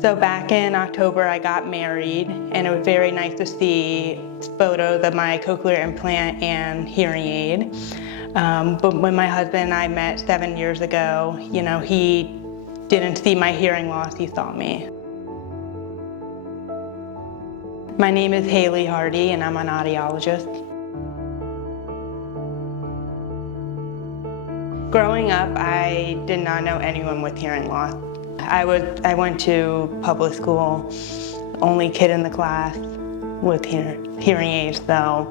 So back in October, I got married, and it was very nice to see photos of my cochlear implant and hearing aid. But when my husband and I met 7 years ago, he didn't see my hearing loss, he saw me. My name is Haille Hardy, and I'm an audiologist. Growing up, I did not know anyone with hearing loss. I went to public school, only kid in the class with hearing aids, so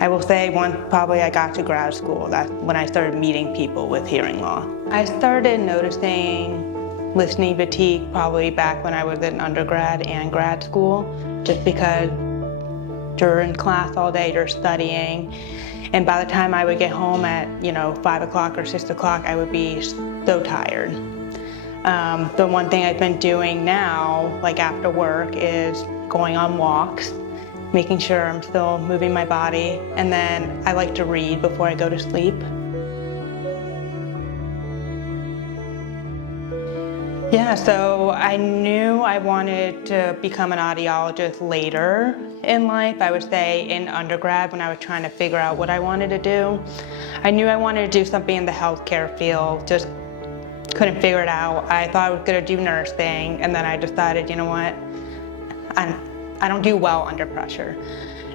I will say once probably I got to grad school, that's when I started meeting people with hearing loss. I started noticing listening fatigue probably back when I was in undergrad and grad school, just because you're in class all day, you're studying, and by the time I would get home at 5 o'clock or 6 o'clock, I would be so tired. The one thing I've been doing now, like after work, is going on walks, making sure I'm still moving my body, and then I like to read before I go to sleep. Yeah, so I knew I wanted to become an audiologist later in life. I would say in undergrad when I was trying to figure out what I wanted to do. I knew I wanted to do something in the healthcare field, just couldn't figure it out. I thought I was gonna do nursing, and then I decided, you know what, I don't do well under pressure.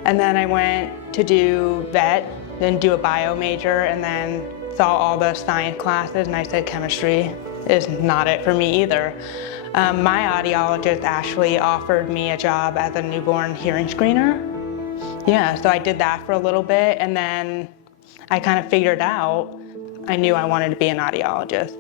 And then I went to do vet, then do a bio major, and then saw all the science classes, and I said chemistry is not it for me either. My audiologist actually offered me a job as a newborn hearing screener. Yeah, so I did that for a little bit, and then I kind of figured out I knew I wanted to be an audiologist.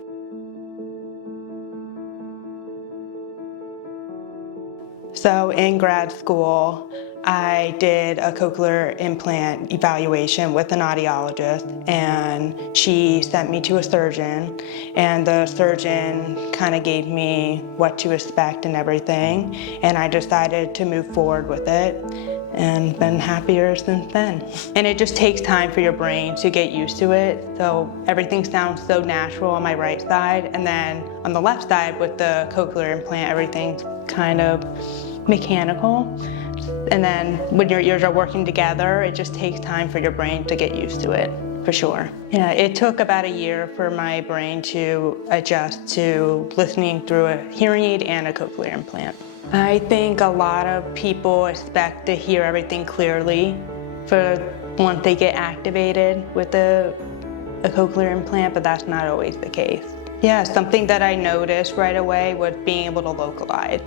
So in grad school, I did a cochlear implant evaluation with an audiologist, and she sent me to a surgeon, and the surgeon kind of gave me what to expect and everything, and I decided to move forward with it and been happier since then. And it just takes time for your brain to get used to it, so everything sounds so natural on my right side, and then on the left side with the cochlear implant, everything's kind of mechanical. And then when your ears are working together, it just takes time for your brain to get used to it, for sure. Yeah, it took about a year for my brain to adjust to listening through a hearing aid and a cochlear implant. I think a lot of people expect to hear everything clearly once they get activated with a cochlear implant, but that's not always the case. Yeah, something that I noticed right away was being able to localize.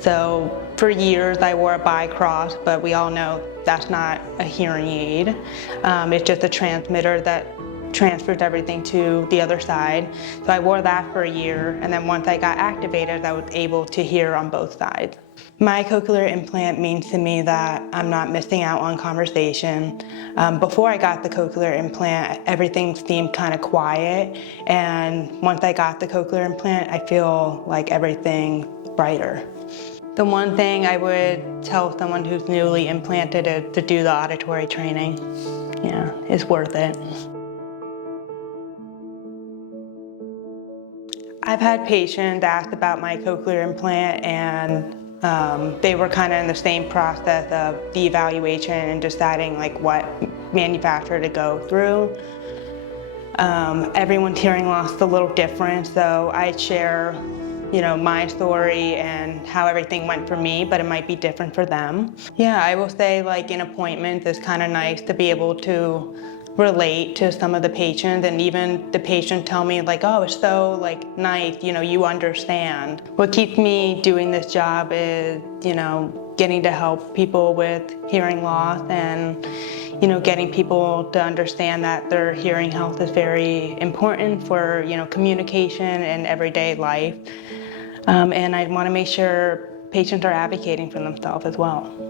So for years I wore a bicross, but we all know that's not a hearing aid. It's just a transmitter that transfers everything to the other side. So I wore that for a year, and then once I got activated, I was able to hear on both sides. My cochlear implant means to me that I'm not missing out on conversation. Before I got the cochlear implant, everything seemed kind of quiet, and once I got the cochlear implant, I feel like everything's brighter. The one thing I would tell someone who's newly implanted is to do the auditory training. Yeah, it's worth it. I've had patients ask about my cochlear implant, and they were kind of in the same process of the evaluation and deciding what manufacturer to go through. Everyone's hearing loss is a little different, so I share my story and how everything went for me, but it might be different for them. Yeah, I will say in appointments, it's kind of nice to be able to relate to some of the patients, and even the patients tell me oh, it's so nice, you understand. What keeps me doing this job is, getting to help people with hearing loss and, getting people to understand that their hearing health is very important for, communication and everyday life. And I want to make sure patients are advocating for themselves as well.